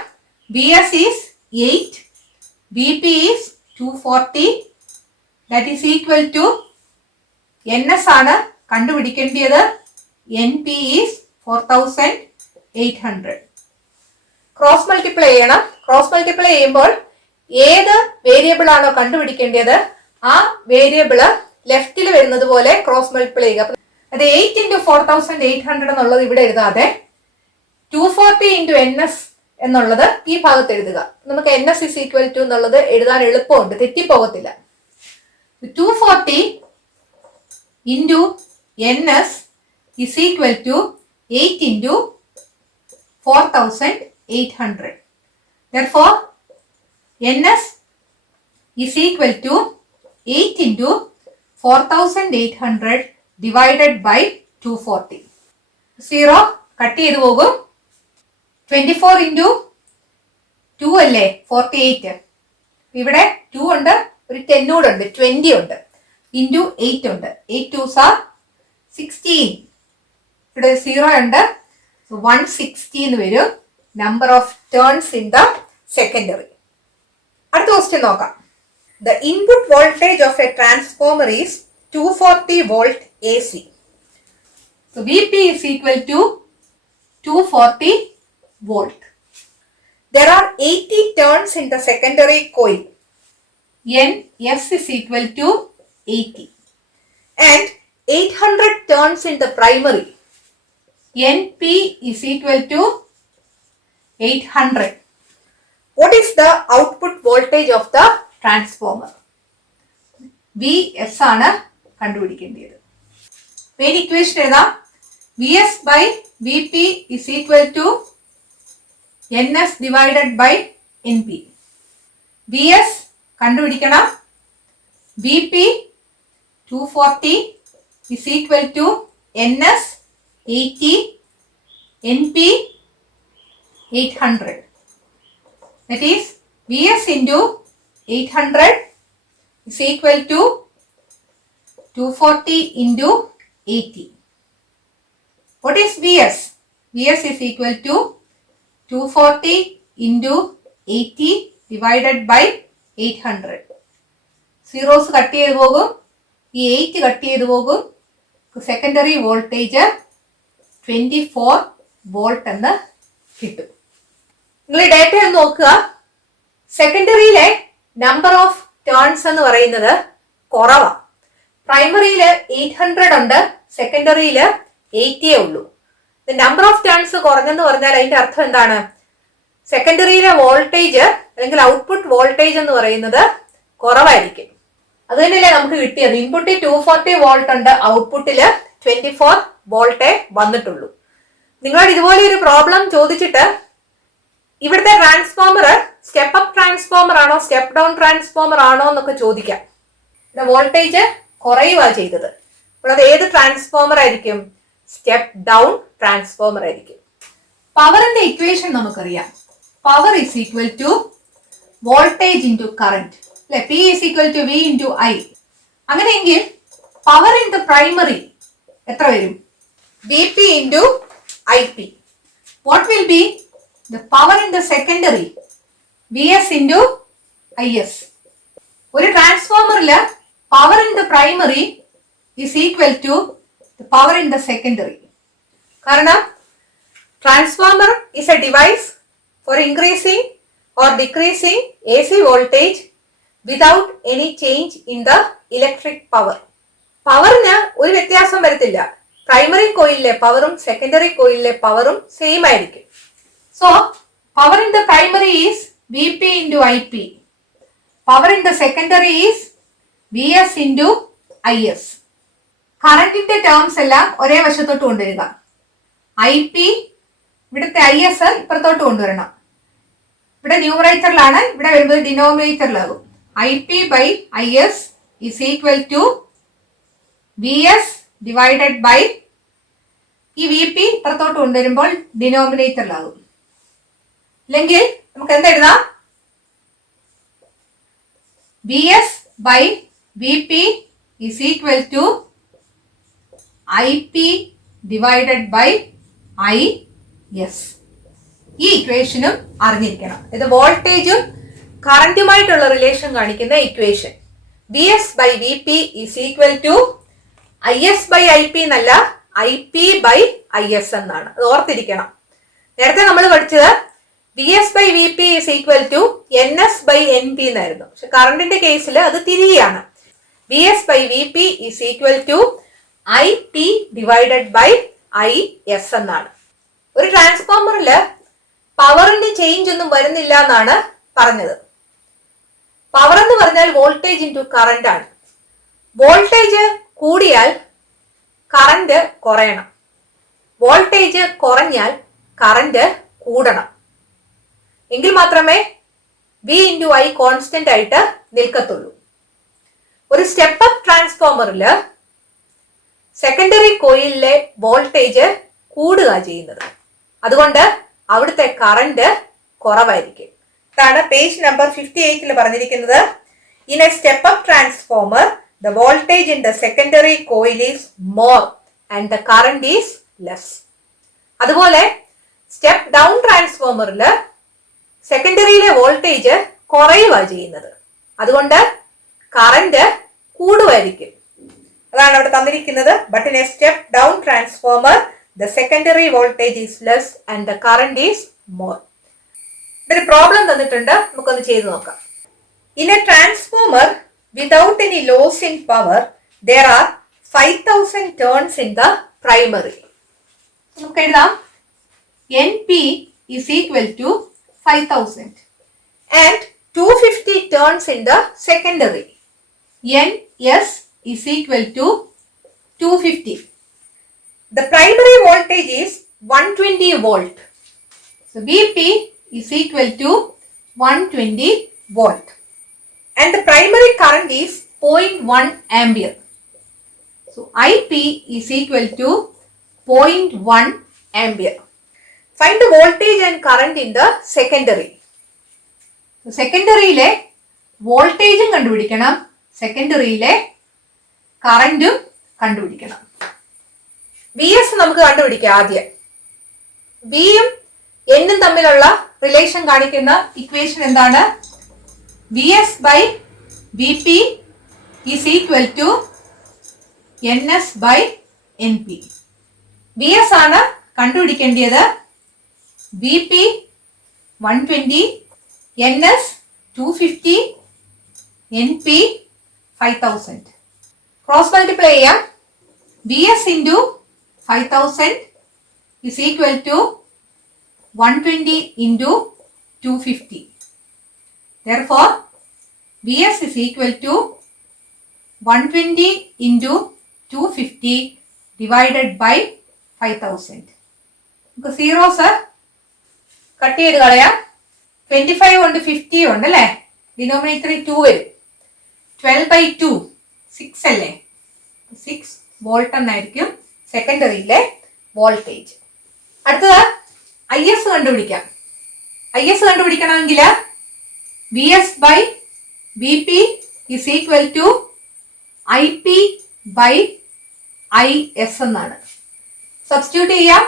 VS is 8, VP is 240, that is equal to NS ആണ് കണ്ടുപിടിക്കേണ്ടത്, NP is 4800. ക്രോസ് മൾട്ടിപ്ലൈ ചെയ്യണം. ക്രോസ് മൾട്ടിപ്ലൈ ചെയ്യുമ്പോൾ ഏത് വേരിയബിൾ ആണോ കണ്ടുപിടിക്കേണ്ടത് ആ വേരിയബിള് ലെഫ്റ്റിൽ വരുന്നത് പോലെ ക്രോസ് മൾട്ടിപ്ലൈ ചെയ്യുക. അത് 8 into 4800 എന്നുള്ളത് ഇവിടെ എഴുതാതെ 240 into NS എന്നുള്ളത് ഈ ഭാഗത്ത് എഴുതുക. നമുക്ക് NS is equal to എന്നുള്ളത് എഴുതാൻ എളുപ്പമുണ്ട്, തെറ്റിപ്പോകത്തില്ല. 240 into NS is equal to 8 into 4800. Therefore, NS is equal to 8 into 4800 divided by 240. 0 cut ചെയ്ത് പോകും. 24 into 2 അല്ലേ 48. ഇവിടെ 2 ഉണ്ട്, ഒരു 10 കൂടെ ഉണ്ട്, 20 ഉണ്ട്, into 8 ഉണ്ട്. 8 2s are 16. ഇവിടെ 0 ഉണ്ട്, 160 എന്ന് വരും number of turns in the secondary. അടുത്ത ക്വസ്റ്റ്യൻ നോക്കാം. The input voltage of a transformer is 240 volt AC. So VP is equal to 240 volt. There are 80 turns in the secondary coil. NS is equal to 80. And 800 turns in the primary. NP is equal to 800. What is the output voltage of the transformer? VS ആണ് കണ്ടുപിടിക്കേണ്ടത്. മെയിൻ ഇക്വേഷൻ ഏതാ? VS by VP is equal to NS divided by NP. VS കണ്ടുപിടിക്കണം. VP 240 is equal to NS 80, NP 800. That is VS into 800 is equal to 240 into 80. What is VS? VS is equal to 240 into 80 divided by 800. Zeros cut ചെയ്ത് പോകും, ഈ 8 കട്ട് ചെയ്ത് പോകും. സെക്കൻഡറി വോൾട്ടേജ് 24 വോൾട്ട് എന്ന് കിട്ടും. നിങ്ങൾ ഈ ഡേറ്റ ഒന്ന് നോക്കുക. സെക്കൻഡറിയിലെ നമ്പർ ഓഫ് ടേൺസ് എന്ന് പറയുന്നത് കുറവാണ്. പ്രൈമറിയിൽ 800 ഉണ്ട്, സെക്കൻഡറിയിൽ 80 ഉള്ളൂ. നമ്പർ ഓഫ് ടേൺസ് കുറഞ്ഞെന്ന് പറഞ്ഞാൽ അതിന്റെ അർത്ഥം എന്താണ്? സെക്കൻഡറിയിലെ വോൾട്ടേജ് അല്ലെങ്കിൽ ഔട്ട്പുട്ട് വോൾട്ടേജ് എന്ന് പറയുന്നത് കുറവായിരിക്കും. അത് തന്നെയല്ലേ നമുക്ക് കിട്ടിയത്. ഇൻപുട്ടിൽ 240 വോൾട്ട് ഉണ്ട്, ഔട്ട്പുട്ടിൽ 24 വോൾട്ടേ വന്നിട്ടുള്ളൂ. നിങ്ങളോട് ഇതുപോലെ ഒരു പ്രോബ്ലം ചോദിച്ചിട്ട് ഇവിടുത്തെ ട്രാൻസ്ഫോമർ സ്റ്റെപ്പ് അപ്പ് ട്രാൻസ്ഫോമർ ആണോ സ്റ്റെപ്പ് ഡൗൺ ട്രാൻസ്ഫോമർ ആണോ എന്നൊക്കെ ചോദിക്കാം. ഇവിടെ വോൾട്ടേജ് കുറയുക ചെയ്തത്. അപ്പോൾ അത് ഏത് ട്രാൻസ്ഫോമർ ആയിരിക്കും? സ്റ്റെപ്പ് ഡൗൺ ട്രാൻസ്ഫോമർ ആയിരിക്കും. പവറിന്റെ ഇക്വേഷൻ നമുക്കറിയാം. Power is equal to voltage into current അല്ലെ, P is equal to V into I. അങ്ങനെയെങ്കിൽ പവർ ഇൻ ദ പ്രൈമറി എത്ര വരും? VP into IP. What will be the power in the secondary? VS into IS. ഒരു ട്രാൻസ്ഫോമറിൽ power in the primary is equal to the power in the secondary. കാരണം Transformer is a device for increasing or decreasing AC voltage without any change in the electric power. പവറിന് ഒരു വ്യത്യാസം വരത്തില്ല. പ്രൈമറി കോയിലിലെ പവറും സെക്കൻഡറി കോയിലിലെ പവറും സെയിം ആയിരിക്കും. So power in the primary is Vp into Ip. Power in the secondary is Vs into Is. കറന്റിന്റെ ടേംസ് എല്ലാം ഒരേ വശത്തോട്ട് കൊണ്ടുവരിക. Ip ഇവിടുത്തെ Is ഇപ്പുറത്തോട്ട് കൊണ്ടുവരണം. ഇവിടെ ന്യൂമറേറ്ററിലാണ്, ഇവിടെ വരുമ്പോൾ ഡിനോമിനേറ്ററിലാകും. Ip by Is is equal to Vs divided by ഈ Vp ഇപ്പുറത്തോട്ട് കൊണ്ടുവരുമ്പോൾ ഡിനോമിനേറ്ററിലാകും. അല്ലെങ്കിൽ നമുക്ക് എന്തെഴുതാം? Vs by Vp is equal to Ip divided by Is. ഈ ഇക്വേഷനും അറിഞ്ഞിരിക്കണം. ഇത് വോൾട്ടേജും കറന്റുമായിട്ടുള്ള റിലേഷൻ കാണിക്കുന്ന equation. Vs by Vp is equal to Is by Ip എന്നല്ല, Ip by Is എന്നാണ്. അത് ഓർത്തിരിക്കണം. നേരത്തെ നമ്മൾ പഠിച്ചത് Vs by Vp is equal to Ns by Np എന്നായിരുന്നു. പക്ഷെ കറണ്ടിന്റെ കേസിൽ അത് തിരികെയാണ്. Vs by Vp is equal to Ip divided by Is എന്നാണ്. ഒരു ട്രാൻസ്ഫോമറിൽ പവറിന് ചേഞ്ച് ഒന്നും വരുന്നില്ല എന്നാണ് പറഞ്ഞത്. പവർ എന്ന് പറഞ്ഞാൽ വോൾട്ടേജ് ഇൻറ്റു കറന്റ് ആണ്. വോൾട്ടേജ് കൂടിയാൽ കറന്റ് കുറയണം, വോൾട്ടേജ് കുറഞ്ഞാൽ കറന്റ് കൂടണം. എങ്കിൽ മാത്രമേ V ഇൻറ്റു I കോൺസ്റ്റന്റ് ആയിട്ട് നിൽക്കത്തുള്ളൂ. ഒരു സ്റ്റെപ്പ് അപ്പ് ട്രാൻസ്ഫോമറിൽ സെക്കൻഡറി കോയിലിലെ വോൾട്ടേജ് കൂടുക ചെയ്യുന്നത്. അതുകൊണ്ട് അവിടുത്തെ കറന്റ് കുറവായിരിക്കും. ഇതാണ് പേജ് നമ്പർ 58 പറഞ്ഞിരിക്കുന്നത്. In A step up transformer the voltage in the secondary coil is more and the current is less. അതുപോലെ സ്റ്റെപ്പ് ഡൗൺ ട്രാൻസ്ഫോമറിൽ സെക്കൻഡറിയിലെ വോൾട്ടേജ് കുറയുക ചെയ്യുന്നത്. അതുകൊണ്ട് കറന്റ് കൂടുമായിരിക്കും. അതാണ് അവിടെ തന്നിരിക്കുന്നത്. But in A step down transformer the secondary voltage is less and the current is more. ഒരു പ്രോബ്ലം തന്നിട്ടുണ്ട്, നമുക്കൊന്ന് ചെയ്തു നോക്കാം. In a transformer without any loss in power, there are 5000 turns in the primary. നമുക്ക് എഴുതാം Np is equal to 5000 and 250 turns in the secondary. Ns is equal to 250. The primary voltage is 120 volt. So Vp is equal to 120 volt. And the primary current is 0.1 ampere. So Ip is equal to 0.1 ampere. Find the voltage and current in the secondary. So സെക്കൻഡറിയിലെ വോൾട്ടേജും കണ്ടുപിടിക്കണം, സെക്കൻഡറിയിലെ കറന്റും കണ്ടുപിടിക്കണം. Vs നമുക്ക് കണ്ടുപിടിക്കാം ആദ്യം. Vയും Nഉം തമ്മിലുള്ള റിലേഷൻ കാണിക്കുന്ന ഇക്വേഷൻ എന്താണ്? Vs by Vp is equal to Ns by Np. Vs ആണ് കണ്ടുപിടിക്കേണ്ടത്. Vp 120, Ns 250, Np 5000. Cross multiply ചെയ്യാം. Vs into 5000 is equal to 120 into 250. Therefore, Vs is equal to 120 into 250 divided by 5000. നമുക്ക് സീറോസ് കട്ട് ചെയ്ത് കളയാം. 25 ഉണ്ട്, 50 ഉണ്ട് അല്ലേ? ഡിനോമിനേറ്ററിൽ 2 വരും. 12 by 2 6 അല്ലേ? 6 വോൾട്ട് എന്നായിരിക്കും സെക്കൻഡറിയിലെ വോൾട്ടേജ്. അടുത്തത് Is കണ്ടുപിടിക്കാം. Is കണ്ടുപിടിക്കണമെങ്കിൽ Vs by Vp is equal to Ip by Is എന്നാണ്. സബ്സ്റ്റിറ്റ്യൂട്ട് ചെയ്യാം.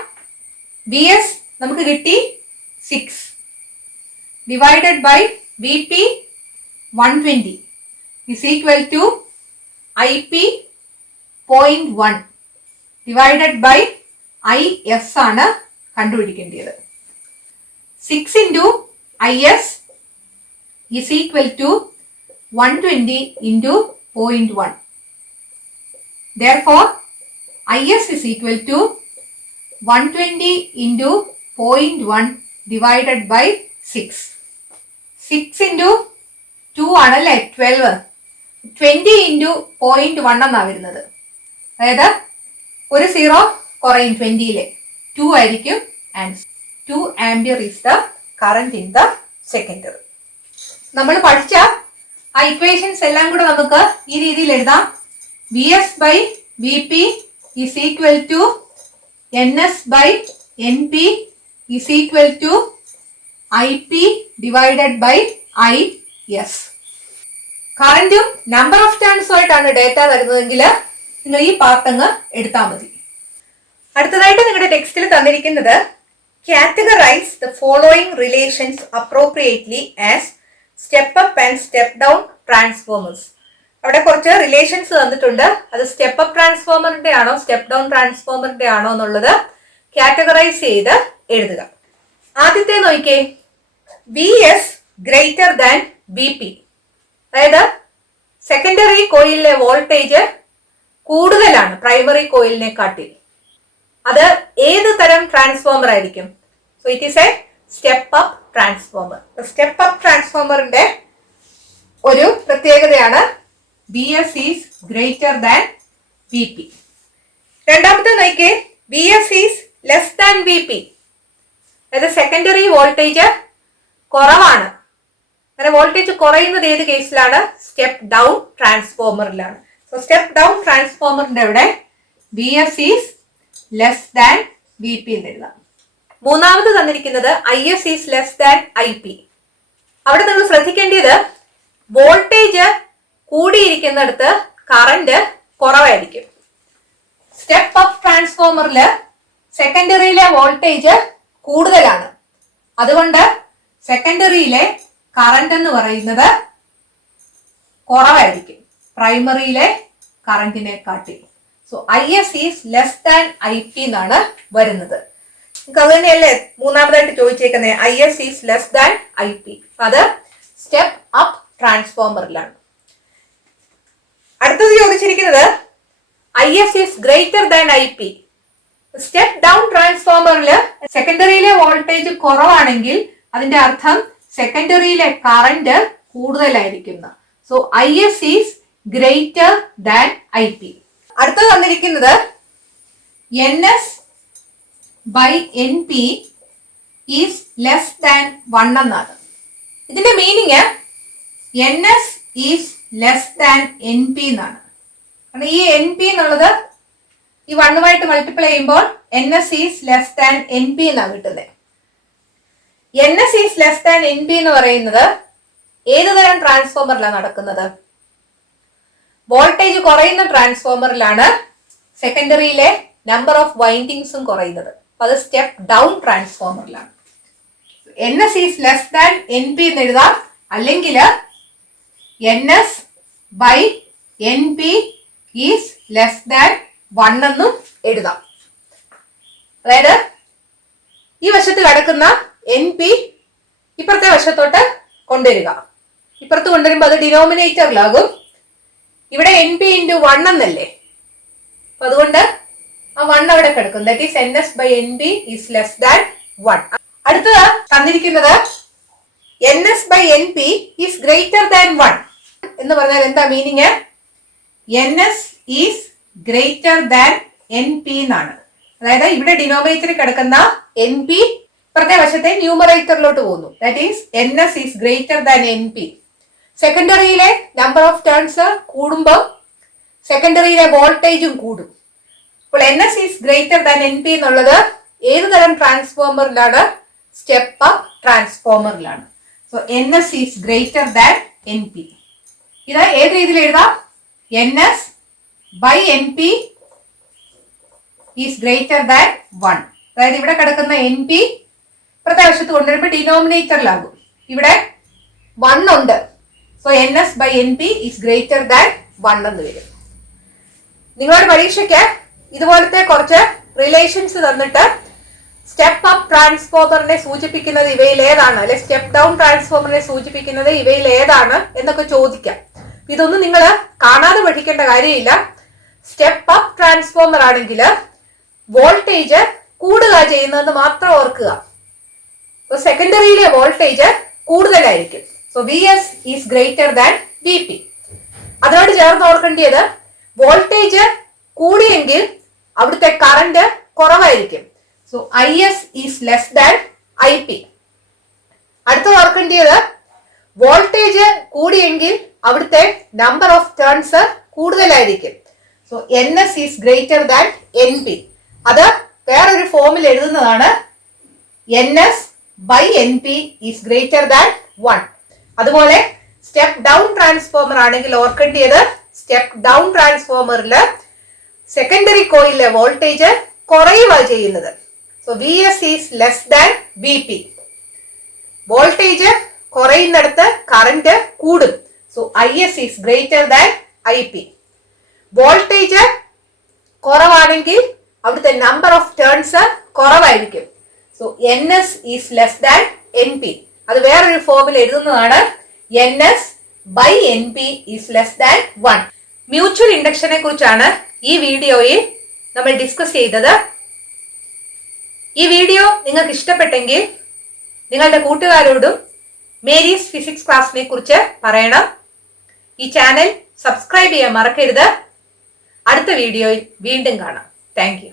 Vs നമുക്ക് കിട്ടി 6 divided by Vp 120 is equal to Ip 0.1 divided by Is ആണ് കണ്ടുപിടിക്കേണ്ടത്. 6 into IS is equal to 120 into 0.1. Therefore, IS is equal to 120 into 0.1 divided by 6. 6 into 2 ആണല്ലേ 12. 20 into 0.1 എന്നാണ് വരുന്നത്. അതായത് ഒരു 0 കുറയും 20-യിലെ 2 ആയിരിക്കും answer. 2 ampere is the current in the secondary. നമ്മൾ പഠിച്ച ആ ഇക്വേഷൻസ് എല്ലാം കൂടെ നമുക്ക് ഈ രീതിയിൽ എഴുതാം. VS by VP is equal to NS by NP is equal to IP divided by IS. കറന്റും നമ്പർ ഓഫ് ടേൺസും ആയിട്ടാണ് ഡേറ്റ തരുന്നതെങ്കിൽ നിങ്ങൾ ഈ പാർട്ട് അങ്ങ് എടുത്താൽ മതി. അടുത്തതായിട്ട് നിങ്ങളുടെ ടെക്സ്റ്റിൽ തന്നിരിക്കുന്നത് categorise the following relations appropriately as step up and step down transformers. അവിടെ കുറച്ച് റിലേഷൻസ് തന്നിട്ടുണ്ട്. അത് സ്റ്റെപ്പ് അപ്പ് ട്രാൻസ്ഫോമറിന്റെ ആണോ സ്റ്റെപ്പ് ഡൗൺ ട്രാൻസ്ഫോമറിന്റെ ആണോ എന്നുള്ളത് കാറ്റഗറൈസ് ചെയ്ത് എഴുതുക. ആദ്യത്തെ നോക്കിയേ, VS ഗ്രേറ്റർ ദാൻ VP. അതായത് സെക്കൻഡറി കോയിലിലെ വോൾട്ടേജ് കൂടുതലാണ് പ്രൈമറി കോയിലിനെ കാട്ടി. അത് ഏത് തരം ട്രാൻസ്ഫോമർ ആയിരിക്കും? So it is a step up transformer. Step up ട്രാൻസ്ഫോമറിന്റെ ഒരു പ്രത്യേകതയാണ് VS is greater than VP. രണ്ടാമത്തെ നോക്കിയേ, VS is less than VP. അതായത് സെക്കൻഡറി വോൾട്ടേജ് കുറവാണ്. അങ്ങനെ വോൾട്ടേജ് കുറയുന്നത് ഏത് കേസിലാണ്? സ്റ്റെപ്പ് ഡൗൺ ട്രാൻസ്ഫോമറിലാണ്. സോ സ്റ്റെപ്പ് ഡൗൺ ട്രാൻസ്ഫോമറിന്റെ ഇവിടെ VS is less than VP എന്ന് എഴുതാം. മൂന്നാമത് തന്നിരിക്കുന്നത് IS is less than IP. അവിടെ നിങ്ങൾ ശ്രദ്ധിക്കേണ്ടത് വോൾട്ടേജ് കൂടിയിരിക്കുന്നിടത്ത് കറന്റ് കുറവായിരിക്കും. സ്റ്റെപ്പ് അപ്പ് ട്രാൻസ്ഫോമറിൽ സെക്കൻഡറിയിലെ വോൾട്ടേജ് കൂടുതലാണ്. അതുകൊണ്ട് സെക്കൻഡറിയിലെ കറന്റ് എന്ന് പറയുന്നത് കുറവായിരിക്കും പ്രൈമറിയിലെ കറന്റിനെ കാട്ടി. So IS is less than IP എന്നാണ് വരുന്നത്. നമുക്ക് അത് തന്നെയല്ലേ മൂന്നാമതായിട്ട് ചോദിച്ചേക്കുന്നത്, IS is less than IP. അത് സ്റ്റെപ്പ് അപ്പ് ട്രാൻസ്ഫോമറിലാണ്. അടുത്തത് ചോദിച്ചിരിക്കുന്നത് IS is greater than IP. Step down ട്രാൻസ്ഫോമറിൽ സെക്കൻഡറിയിലെ വോൾട്ടേജ് കുറവാണെങ്കിൽ അതിന്റെ അർത്ഥം സെക്കൻഡറിയിലെ കറന്റ് കൂടുതലായിരിക്കും. So IS is greater than IP. അടുത്തത് തന്നിരിക്കുന്നത് NS by NP is less than 1 എന്നാണ്. ഇതിന്റെ meaning NS is less than NP എന്നാണ്. കാരണം ഈ NP എന്നുള്ളത് ഈ 1 മൾട്ടിപ്ലൈ ചെയ്യുമ്പോൾ NS is less than NP എന്നാണ് കിട്ടുന്നത്. NS is less than NP എന്ന് പറയുന്നത് ഏത് തരം ട്രാൻസ്ഫോമറിലാണ് നടക്കുന്നത്? വോൾട്ടേജ് കുറയുന്ന ട്രാൻസ്ഫോമറിലാണ് സെക്കൻഡറിയിലെ നമ്പർ ഓഫ് വൈൻഡിങ്സും കുറയുന്നത്. അപ്പൊ അത് സ്റ്റെപ്പ് ഡൗൺ ട്രാൻസ്ഫോമറിലാണ്. NS is less than NP എന്ന് എഴുതാം, അല്ലെങ്കിൽ NS by NP is less than 1 എന്നും എഴുതാം. അതായത് ഈ വശത്ത് കിടക്കുന്ന NP ഇപ്പുറത്തെ വശത്തോട്ട് കൊണ്ടുവരിക. ഇപ്പുറത്ത് കൊണ്ടുവരുമ്പോൾ അത് ഡിനോമിനേറ്ററിലാകും. ഇവിടെ NP into 1 എന്നല്ലേ, അപ്പൊ അതുകൊണ്ട് ആ 1 അവിടെ കിടക്കും. That is NS by NP is less than 1. അടുത്തത് തന്നിരിക്കുന്നത് NS by NP is greater than 1 എന്ന് പറഞ്ഞാൽ എന്താ meaning? NS is greater than NP എന്നാണ്. അതായത് ഇവിടെ ഡിനോമിനേറ്ററിൽ കിടക്കുന്ന NP ഇപ്പുറത്തെ വശത്തെ ന്യൂമറേറ്ററിലോട്ട് പോകുന്നു. That is NS is greater than NP. സെക്കൻഡറിയിലെ നമ്പർ ഓഫ് ടേൺസ് കൂടുമ്പോൾ സെക്കൻഡറിയിലെ വോൾട്ടേജും കൂടും. അപ്പോൾ NS is greater than NP എന്നുള്ളത് ഏത് തരം ട്രാൻസ്ഫോമറിലാണ്? സ്റ്റെപ്പ് അപ്പ് ട്രാൻസ്ഫോമറിലാണ്. So NS is greater than NP. ഇത് ഏത് രീതിയിൽ എഴുതാം? NS by NP is greater than 1. അതായത് ഇവിടെ കിടക്കുന്ന NP ഇപ്പുറത്തെ വശത്ത് കൊണ്ടുവരുമ്പോൾ ഡിനോമിനേറ്ററിലാകും. ഇവിടെ 1 ഉണ്ട്. So NS by NP is greater than 1 എന്ന് വരും. നിങ്ങളുടെ പരീക്ഷയ്ക്ക് ഇതുപോലത്തെ കുറച്ച് റിലേഷൻസ് തന്നിട്ട് സ്റ്റെപ്പ് അപ്പ് ട്രാൻസ്ഫോമറിനെ സൂചിപ്പിക്കുന്നത് ഇവയിൽ ഏതാണ്, അല്ലെ സ്റ്റെപ്പ് ഡൗൺ ട്രാൻസ്ഫോമറിനെ സൂചിപ്പിക്കുന്നത് ഇവയിൽ ഏതാണ് എന്നൊക്കെ ചോദിക്കാം. ഇതൊന്നും നിങ്ങൾ കാണാതെ പഠിക്കേണ്ട കാര്യമില്ല. സ്റ്റെപ്പ് അപ്പ് ട്രാൻസ്ഫോമർ ആണെങ്കിൽ വോൾട്ടേജ് കൂടുക ചെയ്യുന്നതെന്ന് മാത്രം ഓർക്കുക. സെക്കൻഡറിയിലെ വോൾട്ടേജ് കൂടുതലായിരിക്കും. So V S is greater than V P. അതിനോട് ചേർന്ന് ഓർക്കേണ്ടത് വോൾട്ടേജ് കൂടിയെങ്കിൽ അവിടുത്തെ കറന്റ് കുറവായിരിക്കും. So I S is less than I P. അടുത്ത ഓർക്കേണ്ടത് വോൾട്ടേജ് കൂടിയെങ്കിൽ അവിടുത്തെ നമ്പർ ഓഫ് ടേൺസ് കൂടുതലായിരിക്കും. So N S is greater than N P. അത് വേറൊരു ഫോമിൽ എഴുതുന്നതാണ്. N S by N P is greater than 1. അതുപോലെ സ്റ്റെപ്പ് ഡൗൺ ട്രാൻസ്ഫോമർ ആണെങ്കിൽ ഓർക്കേണ്ടത് സ്റ്റെപ്പ് ഡൗൺ ട്രാൻസ്ഫോമറിൽ സെക്കൻഡറി കോയിലിലെ വോൾട്ടേജ് കുറയുക ചെയ്യുന്നത്. So V S is less than V P. Voltage കുറയുന്നിടത്ത് current കൂടും. So I S is greater than I P. Voltage കുറവാണെങ്കിൽ അവിടുത്തെ നമ്പർ ഓഫ് ടേൺസ് കുറവായിരിക്കും. So N S is less than N P. അത് വേറൊരു ഫോമിൽ എഴുതുന്നതാണ്. N S by N P is less than 1. Mutual ഇൻഡക്ഷനെ കുറിച്ചാണ് ഈ വീഡിയോയിൽ നമ്മൾ ഡിസ്കസ് ചെയ്തത്. ഈ വീഡിയോ നിങ്ങൾക്ക് ഇഷ്ടപ്പെട്ടെങ്കിൽ നിങ്ങളുടെ കൂട്ടുകാരോടും മേരീസ് ഫിസിക്സ് ക്ലാസ്സിനെ കുറിച്ച് പറയണം. ഈ ചാനൽ സബ്സ്ക്രൈബ് ചെയ്യാൻ മറക്കരുത്. അടുത്ത വീഡിയോയിൽ വീണ്ടും കാണാം. Thank you.